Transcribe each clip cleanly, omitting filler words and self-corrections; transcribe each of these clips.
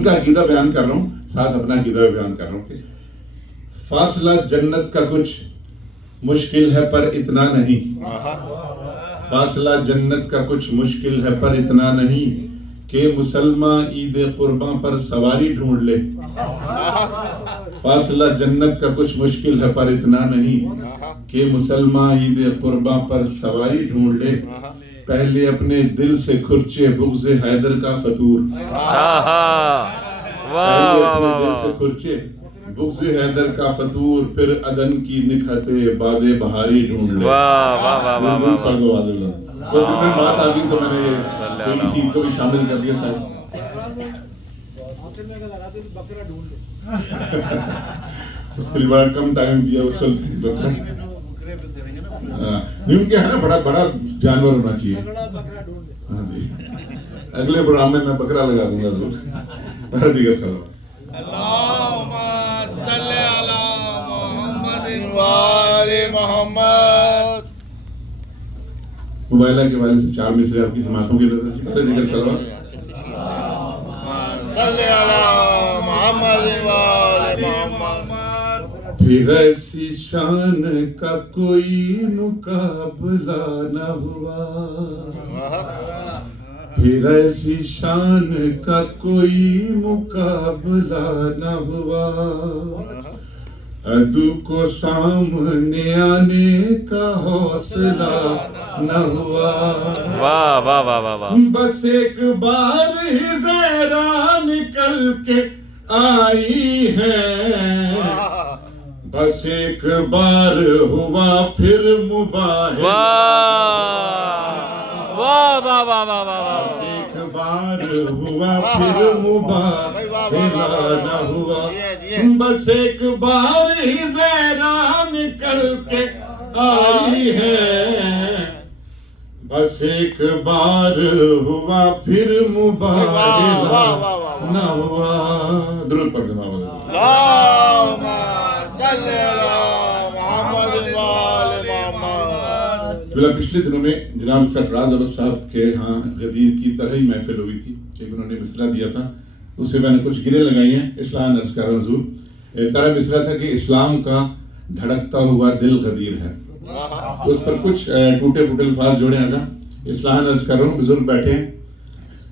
ان کا عقیدہ بیان کر رہا ہوں، ساتھ اپنا عقیدہ بیان کر رہا ہوں کہ فاصلہ جنت کا کچھ مشکل ہے پر اتنا نہیں، فاصلہ جنت کا کچھ مشکل ہے پر اتنا نہیں کہ مسلمان عید قرباں پر سواری ڈھونڈ لے. فاصلہ جنت کا کچھ مشکل ہے پر اتنا نہیں کہ مسلمان عید قرباں پر سواری ڈھونڈ لے. پہلے اپنے دل سے کھرچے بغض حیدر کا فطور، پہلے اپنے دل سے کھرچے بغض حیدر کا فطور، پھر عدن کی نکھتے باد بہاری ڈھونڈ لے. بس اتنی بات آ گئی تو میں نے یہ اس عید کو بھی شامل کر دیا سر. اس کے بعد کم ٹائم دیا اس کو بکرا نہیں، ان کے ہے نا بڑا جانور ہونا چاہیے. ہاں جی، اگلے پروگرام میں بکرا لگا دوں گا ضرور. دیگر سلام. اللہم صلی علی محمد و آل محمد. مبائلہ کے والے سے 4 مصرے آپ کی سماعتوں کی نظر. دیگر سلام. صلی علی محمد و آل محمد. پھر ایسی شان کا کوئی مقابلہ نہ ہوا، پھر ایسی شان کا کوئی مقابلہ نہ ہوا، عدو کو سامنے آنے کا حوصلہ نہ ہوا. واہ واہ واہ واہ واہ. بس ایک بار ہی زہرا نکل کے آئی ہے، بس ایک بار ہوا پھر مباہلہ. واہ واہ واہ واہ واہ. بس ایک بار ہوا پھر مباہلہ نہ ہوا، بس ایک بار ہی زہرا نکل کے آئی ہے، بس ایک بار ہوا پھر مباہلہ نہ ہوا. درود پڑھ دیں بابا. اللہم صلی علی محمد و آل محمد. پچھلے دنوں میں جناب سرفراز احمد صاحب کے ہاں غدیر کی طرح ہی محفل ہوئی تھی کہ انہوں نے مصرع دیا تھا، اسے میں نے کچھ گرے لگائی ہیں. اصلاح عرض کر رہا ہوں حضور. طرح مصرع تھا کہ اسلام کا دھڑکتا ہوا دل غدیر ہے، تو اس پر کچھ ٹوٹے پھوٹے الفاظ جوڑے ہیں. گا اصلاح عرض کر رہا ہوں، بزرگ بیٹھے ہیں،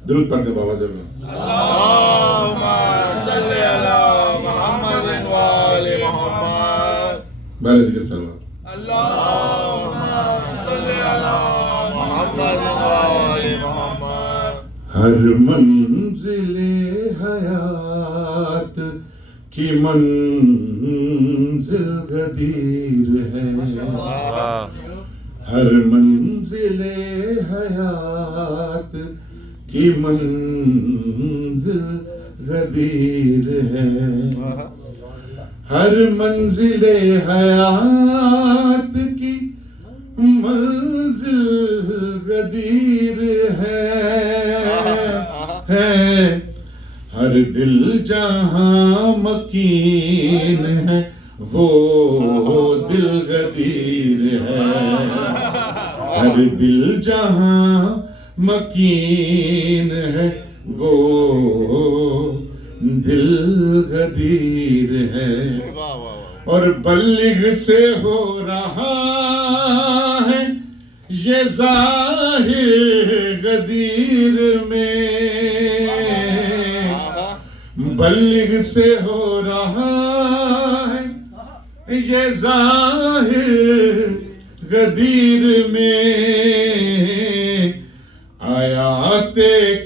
درود پڑھ دیں بابا جب. اللہم صلی علی محمد و آل محمد. بہرے دیگر سلام. اللہم صلی علی محمد و آل محمد. ہر منزل حیات کی منزل غدیر ہے، ہر منزل حیات کی منزل غدیر ہے، ہر منزل حیات کی منزل غدیر ہے، ہر دل جہاں مکین ہے وہ دل غدیر ہے، ہر دل جہاں مکین ہے وہ دل غدیر ہے. اور بلغ سے ہو رہا ہے یہ ظاہر غدیر میں، بلغ سے ہو رہا ہے یہ ظاہر غدیر میں، آیات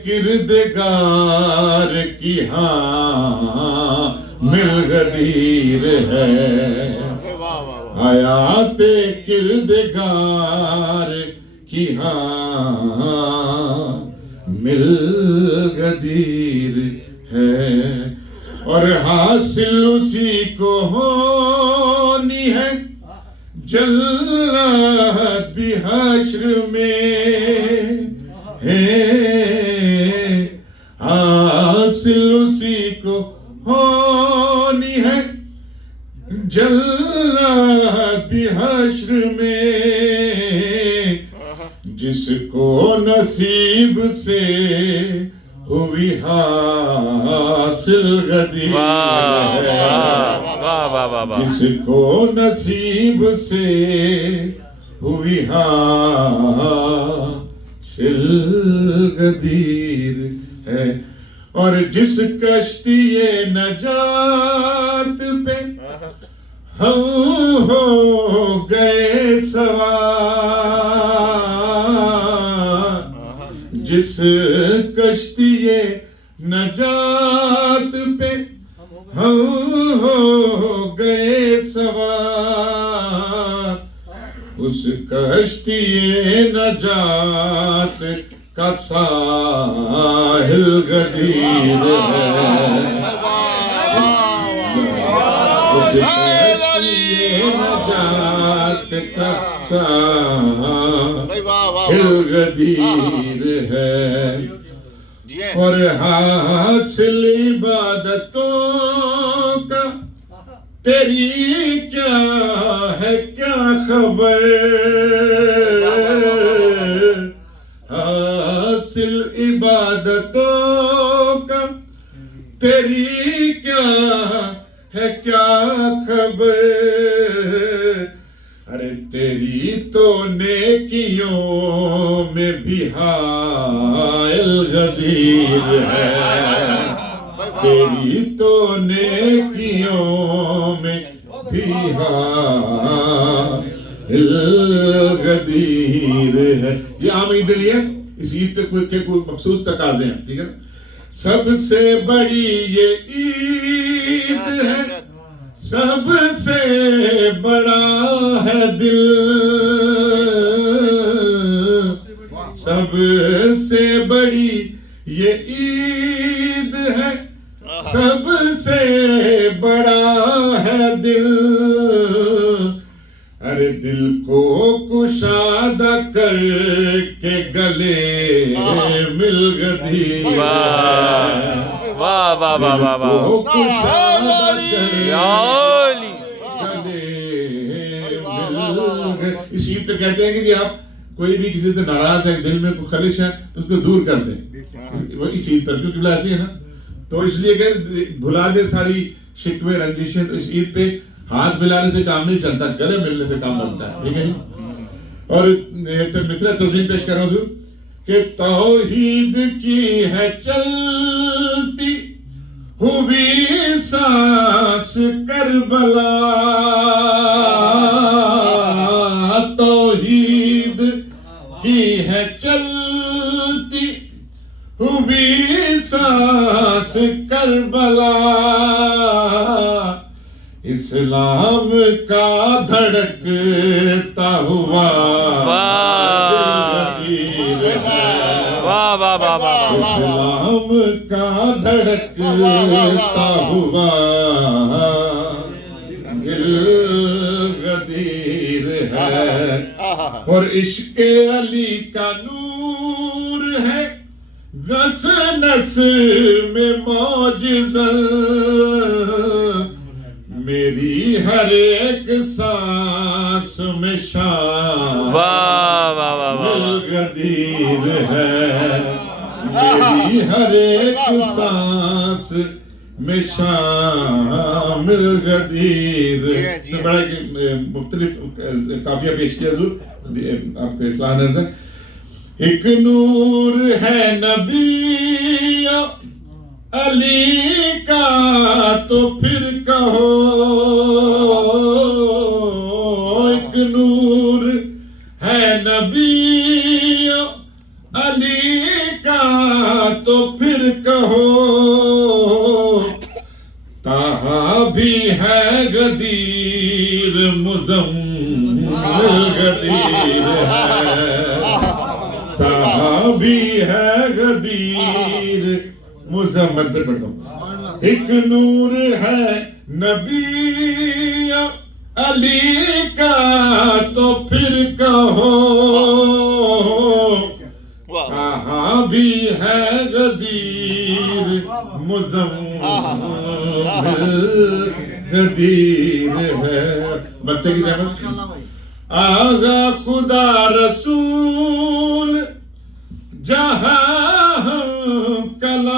کردگار کی ہاں مل غدیر ہے، آیات کردگار کی ہاں مل غدیر ہے، اور حاصل اسی کو ہونی ہے جلت بھی حشر میں ہے، حاصل اسی کو ہونی ہے جلت بھی حشر میں، جس کو نصیب سے ہوئی حاصل غدیر واہ ہے واہ واہ واہ واہ جس کو نصیب سے ہوئی حاصل غدیر ہے اور جس کشتی نجات پہ ہم ہو گئے سوار جس کشتی نجات پہ ہم ہو گئے سوار اس کشتی نجات کا ساحل غدیر ہے اس کشتی نجات کا ساحل غدیر ہے اور حاصل عبادتوں کا تیری کیا ہے کیا خبر حاصل عبادتوں کا تیری کیا ہے کیا خبر ارے تیری تو نیکیوں میں بھی حائل غدیر ہے تیری تو نیکیوں میں بھی حائل غدیر ہے یہ عام عید ہے اس عید پہ کوئی مخصوص تقاضے ہیں ٹھیک ہے سب سے بڑی یہ عید ہے سب سے بڑا ہے دل سب سے بڑی یہ عید ہے سب سے بڑا ہے دل ارے دل کو کشادہ کر کے گلے مل غدیر واہ واہ واہ واہ واہ اس عید پہ کہتے ہیں کہ جی آپ کوئی بھی کسی سے ناراض ہے دل میں کوئی خلش ہے تو اس کو دور کر دیں اس عید پر کیونکہ ایسی ہے نا تو اس لیے کہ بھلا دے ساری شکوے رنجشیں تو اس عید پہ ہاتھ ملانے سے کام نہیں چلتا گلے ملنے سے کام بنتا ہے ٹھیک ہے اور مثلا تصویر پیش کر رہا ہوں کہ توحید کی ہے چلتی ہوئی سانس کربلا توحید کی ہے چلتی ہوئی سانس کربلا اسلام کا دھڑکتا ہوا اسلام کا دھڑکتا ہوا دل غدیر ہے اور عشق علی کا نور ہے نس نس میں معجزہ میری ہر ایک سانس میں شامل غدیر ہے میری ہر ایک سانس میں شامل غدیر بڑا مختلف کافیہ پیش کیا حضور آپ کو اصلاح نظر ہے ایک نور ہے نبی علی کا تو پھر کہو ایک نور ہے نبی علی کا تو پھر کہو تاہا بھی ہے غدیر مزمل غدیر ہے تاہا بھی ہے غدیر مزمل پر پڑھتا ہوں ایک نور ہے نبی علی کا تو پھر کہو کہاں بھی ہے غدیر مزمل غدیر ہے بچے کی جامع آغا خدا رسول جہاں کلام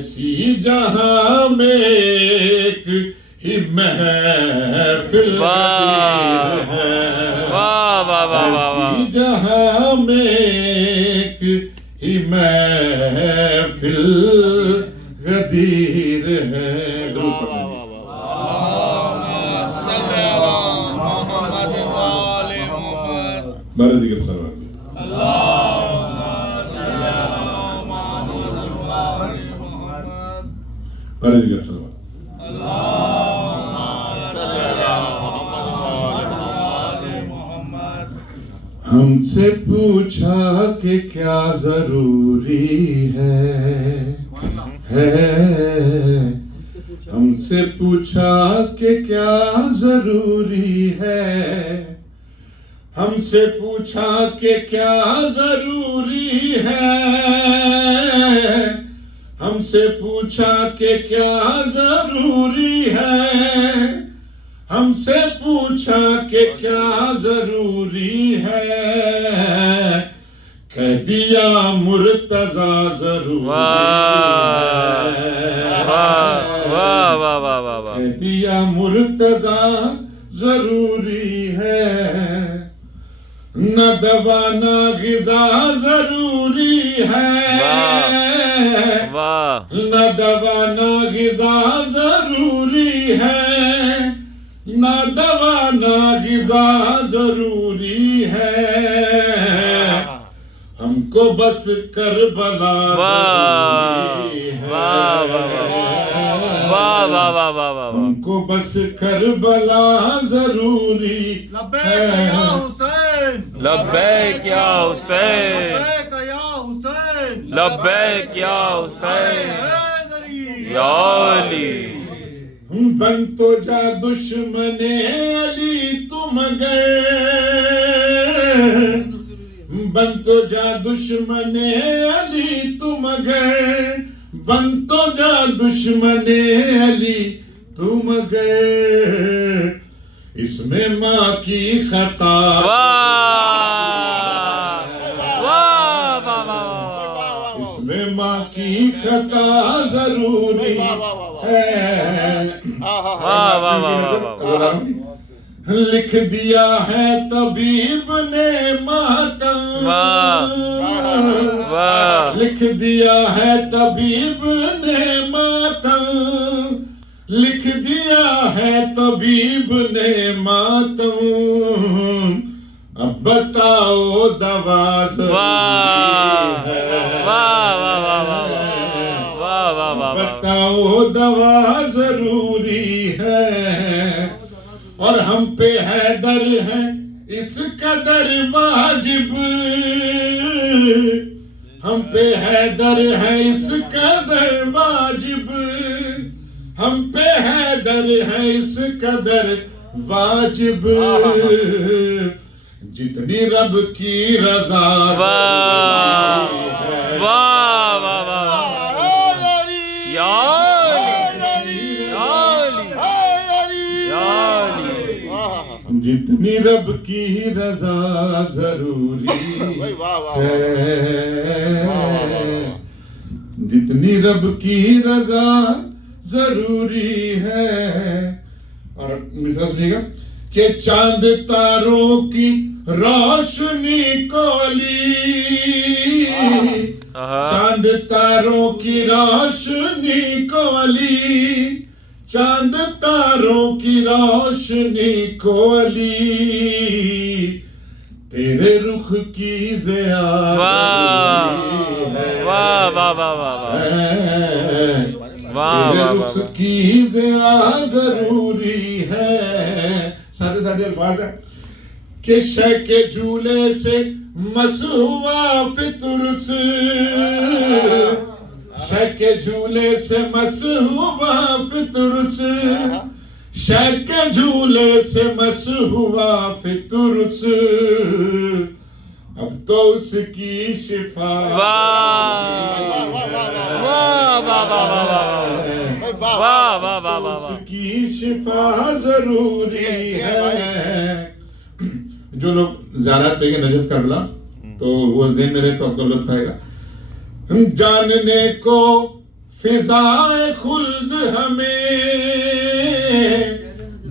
ایسی جہاں میں ایک ہی محفل غدیر ہے واہ واہ واہ واہ ایسی جہاں میں ایک ہی محفل غدیر ہے درود پڑھیں گے صلی علی محمد وآل محمد بارہ دیگر سلوات میں بارہ دیگر سلوات ہم سے پوچھا کہ کیا ضروری ہے ہم سے پوچھا کہ کیا ضروری ہے ہم سے پوچھا کہ کیا ضروری ہے ہم سے پوچھا کہ کیا ضروری ہے ہم سے پوچھا کہ کیا ضروری ہے کہہ دیا مرتضیٰ ضروری ہے واہ واہ واہ واہ واہ کہہ دیا مرتضیٰ ضروری ہے نہ دوا نہ غذا ضروری ہے واہ نہ دوا نہ غذا ضروری ہے نہ دوا نہ غذا ضروری ہے ہم کو بس کربلا ضروری ہے واہ واہ واہ واہ واہ ہم کو بس کربلا ضروری ہے لبیک یا حسین حسین لبیک یا حسین یا علی بن تو جا دشمن علی تم گئے بن تو جا دشمن علی تم گئے بن تو جا دشمن علی تم گئے اس میں ماں کی خطا اس میں ماں کی خطا ضروری ہے لکھ دیا ہے طبیب نے ماتم لکھ دیا ہے طبیب نے ماتم لکھ دیا ہے طبیب نے ماتم اب بتاؤ دوا ضروری ہے بتاؤ دوا ضروری ہے اور ہم پہ حیدر ہے اس قدر واجب ہم پہ حیدر ہے اس قدر واجب ہم پہ حیدر ہے اس قدر واجب جتنی رب کی رضا جتنی رب کی رضا ضروری ہے جتنی رب کی رضا ضروری ہے اور مصرع سنیے گا کہ چاند تاروں کی روشنی کو علی چاند تاروں کی روشنی کو علی چاند تاروں کی روشنی کو علی تیرے رخ کی ضیاء تیرے رخ کی ضیاء ضروری ہے سادے سادے الفاظ ہیں کہ شے کے جھولے سے مس ہوا فطر سے شے کے جھولے سے مس ہوا فطر سے شے کے جھولے سے مس ہوا فطر سے اب تو اس کی شفا اس کی شفا ضروری ہے جو لوگ زیارت پہ گئے نجف کربلا تو وہ ذہن میں رہے تو آپ کو لطف آئے گا جاننے کو فضائے خلد ہمیں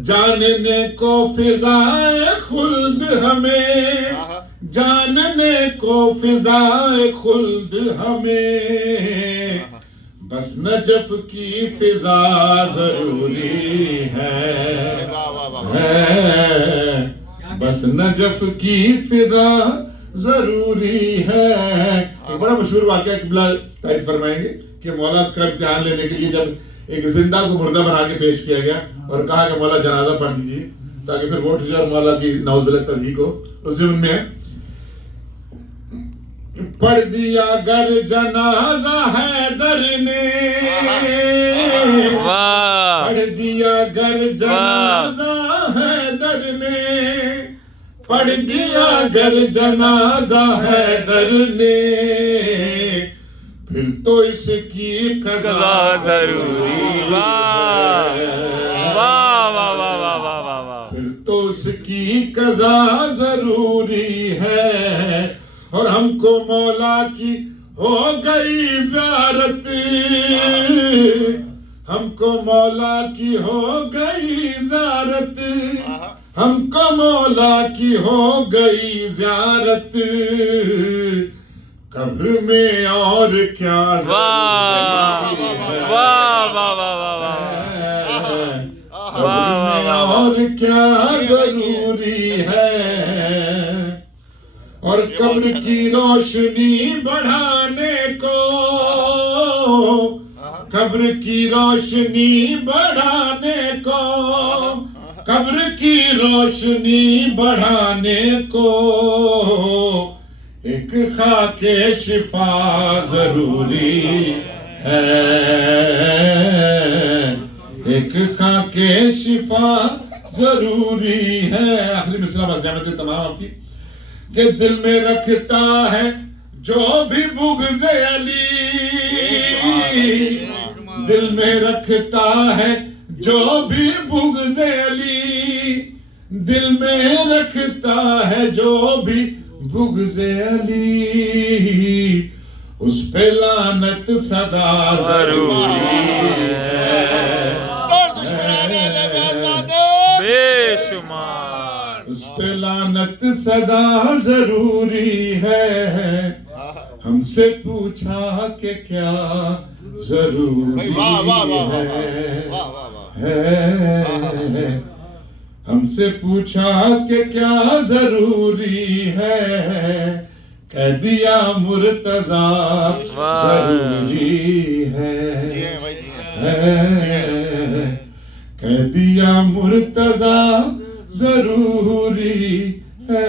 جاننے کو، فضائے خلد ہمیں جاننے کو، فضائے خلد ہمیں بس نجف کی فضا ضروری ہے، بس نجف کی فضا ضروری ہے۔ ایک بڑا مشہور واقعہ قبلہ تائید فرمائیں گے کہ مولا کا امتحان لینے کے لیے جب ایک زندہ کو مردہ بنا کے پیش کیا گیا اور کہا کہ مولا جنازہ پڑھ دیجیے تاکہ پھر ووٹ جائے اور مولا کی نعوذ باللہ تصدیق ہو، اس سے ان میں ہے پڑھ دیا گر جنازہ حیدر نے، پڑھ دیا گر جنازہ حیدر نے، پڑھ دیا گر جنازہ حیدر نے پھر تو اس کی قضا ضروری ہے، پھر تو اس کی قضا ضروری ہے۔ اور ہم کو مولا کی ہو گئی زیارت، ہم کو مولا کی ہو گئی زیارت، ہم کو مولا کی ہو گئی زیارت قبر میں اور کیا ضروری ہے، قبر میں اور کیا ضروری ہے۔ اور قبر کی روشنی بڑھانے کو، قبر کی روشنی بڑھانے کو، قبر کی روشنی بڑھانے کو ایک خاک شفا ضروری ہے، ایک خاک شفا ضروری ہے۔ آخری مصرع بس جامعت تمام آپ کی کہ دل میں رکھتا ہے جو بھی بغض علی، دل میں رکھتا ہے جو بھی بغض علی، دل میں رکھتا ہے جو بھی بغض علی اس پہ لعنت صدا ضروری ہے، بے شمار اس پہ لعنت صدا ضروری ہے۔ ہم سے پوچھا کہ کیا ضروری ہے، ہم سے پوچھا کہ کیا ضروری ہے، کہہ دیا مرتضیٰ ضروری ہے، کہہ دیا مرتضیٰ ضروری ہے۔